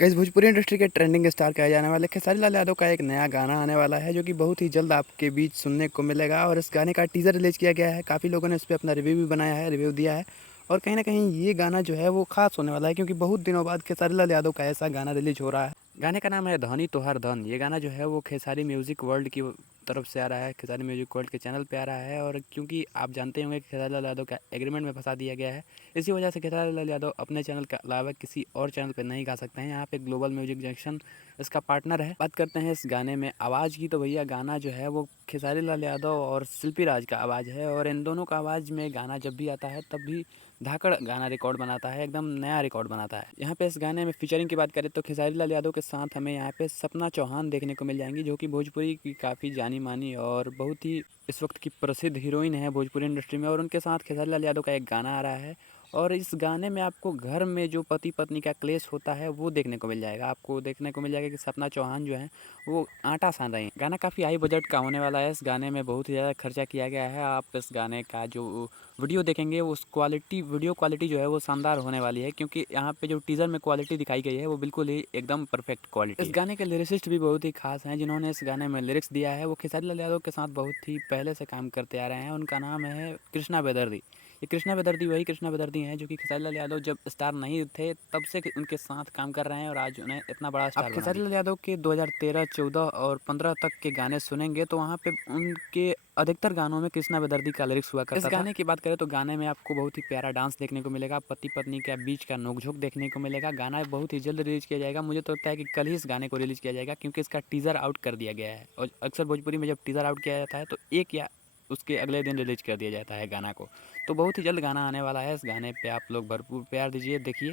Guys Bhojpuri industry के trending star कहे जाने वाले खेसारी लाल यादव का एक नया गाना आने वाला है जो कि बहुत ही जल्द आपके बीच सुनने को मिलेगा। और इस गाने का टीज़र रिलीज़ किया गया है। काफ़ी लोगों ने इस पे अपना रिव्यू भी बनाया है, रिव्यू दिया है। और कहीं न कहीं ये गाना जो है वो ख़ास होने वाला है, क्योंकि बहुत दिनों बाद खेसारी लाल यादव का ऐसा गाना रिलीज़ हो रहा है। गाने का नाम है धनी तोहर धन। ये गाना जो है वो खेसारी म्यूज़िक वर्ल्ड की तरफ से आ रहा है, खेसारी म्यूज़िक वर्ल्ड के चैनल पे आ रहा है। और क्योंकि आप जानते होंगे कि खेसारी लाल यादव का एग्रीमेंट में फँसा दिया गया है, इसी वजह से खेसारी लाल यादव अपने चैनल के अलावा किसी और चैनल पे नहीं गा सकते हैं। यहाँ पे ग्लोबल म्यूजिक जंक्शन इसका पार्टनर है। बात करते हैं इस गाने में आवाज़ की, तो भैया गाना जो है वो खेसारी लाल यादव और शिल्पी राज का आवाज़ है। और इन दोनों का आवाज़ में गाना जब भी आता है तब भी धाकड़ गाना रिकॉर्ड बनाता है, एकदम नया रिकॉर्ड बनाता है। यहाँ पे इस गाने में फीचरिंग की बात करें तो खेसारी लाल यादव के साथ हमें यहाँ पे सपना चौहान देखने को मिल जाएंगी, जो कि भोजपुरी की काफ़ी जानी मानी और बहुत ही इस वक्त की प्रसिद्ध हीरोइन है भोजपुरी इंडस्ट्री में। और उनके साथ खेसारी लाल यादव का एक गाना आ रहा है। और इस गाने में आपको घर में जो पति पत्नी का क्लेश होता है वो देखने को मिल जाएगा। आपको देखने को मिल जाएगा कि सपना चौहान जो है वो आटा सान रही हैं। गाना काफ़ी हाई बजट का होने वाला है। इस गाने में बहुत ही ज़्यादा खर्चा किया गया है। आप इस गाने का जो वीडियो देखेंगे उस वीडियो क्वालिटी जो है वो शानदार होने वाली है, क्योंकि यहाँ पे जो टीज़र में क्वालिटी दिखाई गई है वो बिल्कुल ही एकदम परफेक्ट क्वालिटी है। इस गाने के लिरिसिस्ट भी बहुत ही खास हैं, जिन्होंने इस गाने में लिरिक्स दिया है वो खेसारी लाल यादव के साथ बहुत ही पहले से काम करते आ रहे हैं। उनका नाम है कृष्णा बेदर्दी। ये कृष्णा बेदर्दी वही कृष्णा बेदर्दी हैं जो कि खेसारी लाल यादव जब स्टार नहीं थे तब से उनके साथ काम कर रहे हैं और आज उन्हें इतना बड़ा स्टार बना दिया। खेसारी लाल यादव के 2013, 14 और 15 तक के गाने सुनेंगे तो वहाँ पे उनके अधिकतर गानों में कृष्णा बेदर्दी का लिरिक्स हुआ करता था। इस गाने की बात करें तो गाने में आपको बहुत ही प्यारा डांस देखने को मिलेगा, पति पत्नी के बीच का नोकझोंक देखने को मिलेगा। गाना बहुत ही जल्द रिलीज किया जाएगा। मुझे तो लगता है कि कल ही इस गाने को रिलीज किया जाएगा, क्योंकि इसका टीज़र आउट कर दिया गया है। और अक्सर भोजपुरी में जब टीज़र आउट किया जाता है तो एक या उसके अगले दिन रिलीज कर दिया जाता है गाना को। तो बहुत ही जल्द गाना आने वाला है। इस गाने पे आप लोग भरपूर प्यार दीजिए, देखिए।